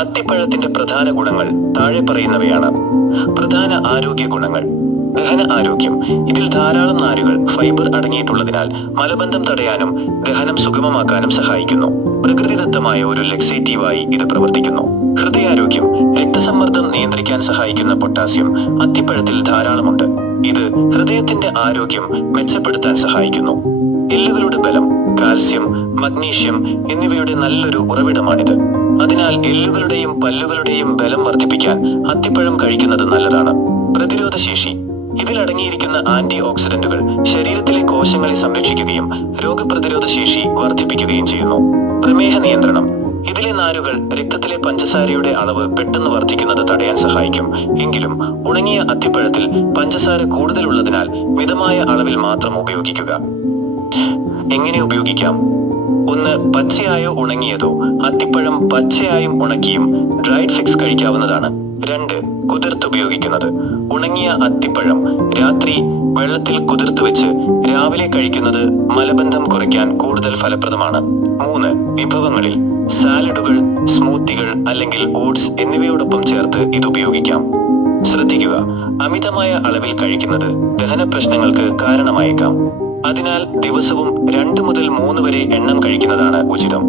അത്തിപ്പഴത്തിന്റെ പ്രധാന ഗുണങ്ങൾ താഴെ പറയുന്നവയാണ്. പ്രധാന ആരോഗ്യ ഗുണങ്ങൾ: ദഹന ആരോഗ്യം. ഇതിൽ ധാരാളം നാരുകൾ, ഫൈബർ അടങ്ങിയിട്ടുള്ളതിനാൽ മലബന്ധം തടയാനും ദഹനം സുഗമമാക്കാനും സഹായിക്കുന്നു. പ്രകൃതിദത്തമായ ഒരു ലെക്സേറ്റീവായി ഇത് പ്രവർത്തിക്കുന്നു. ഹൃദയാരോഗ്യം. രക്തസമ്മർദ്ദം നിയന്ത്രിക്കാൻ സഹായിക്കുന്ന പൊട്ടാസ്യം അത്തിപ്പഴത്തിൽ ധാരാളമുണ്ട്. ഇത് ഹൃദയത്തിന്റെ ആരോഗ്യം മെച്ചപ്പെടുത്താൻ സഹായിക്കുന്നു. എല്ലുകളുടെ ബലം. കാൽസ്യം, മഗ്നീഷ്യം എന്നിവയുടെ നല്ലൊരു ഉറവിടമാണിത്. അതിനാൽ എല്ലുകളുടെയും പല്ലുകളുടെയും ബലം വർദ്ധിപ്പിക്കാൻ അത്തിപ്പഴം കഴിക്കുന്നത് നല്ലതാണ്. പ്രതിരോധശേഷി. ഇതിലടങ്ങിയിരിക്കുന്ന ആന്റി ഓക്സിഡന്റുകൾ ശരീരത്തിലെ കോശങ്ങളെ സംരക്ഷിക്കുകയും രോഗപ്രതിരോധ ശേഷി വർദ്ധിപ്പിക്കുകയും ചെയ്യുന്നു. പ്രമേഹ നിയന്ത്രണം. ഇതിലെ നാരുകൾ രക്തത്തിലെ പഞ്ചസാരയുടെ അളവ് പെട്ടെന്ന് വർദ്ധിക്കുന്നത് തടയാൻ സഹായിക്കും. എങ്കിലും ഉണങ്ങിയ അത്തിപ്പഴത്തിൽ പഞ്ചസാര കൂടുതലുള്ളതിനാൽ മിതമായ അളവിൽ മാത്രം ഉപയോഗിക്കുക. എങ്ങനെ ഉപയോഗിക്കാം? 1. പച്ചയായോ ഉണങ്ങിയതോ. അത്തിപ്പഴം പച്ചയായും ഉണക്കിയും ഡ്രൈഡ് ഫിക്സ് കഴിക്കാവുന്നതാണ്. 2. കുതിർത്തുപയോഗിക്കുന്നത്. ഉണങ്ങിയ അത്തിപ്പഴം രാത്രി വെള്ളത്തിൽ കുതിർത്ത് വെച്ച് രാവിലെ കഴിക്കുന്നത് മലബന്ധം കുറയ്ക്കാൻ കൂടുതൽ ഫലപ്രദമാണ്. 3. വിഭവങ്ങളിൽ സാലഡുകൾ, സ്മൂത്തികൾ അല്ലെങ്കിൽ ഓട്സ് എന്നിവയോടൊപ്പം ചേർത്ത് ഇത് ഉപയോഗിക്കാം. ശ്രദ്ധിക്കുക, അമിതമായ അളവിൽ കഴിക്കുന്നത് ദഹന പ്രശ്നങ്ങൾക്ക് കാരണമായേക്കാം. അതിനാൽ ദിവസവും 2 മുതൽ 3 വരെ എണ്ണം കഴിക്കുന്നതാണ് ഉചിതം.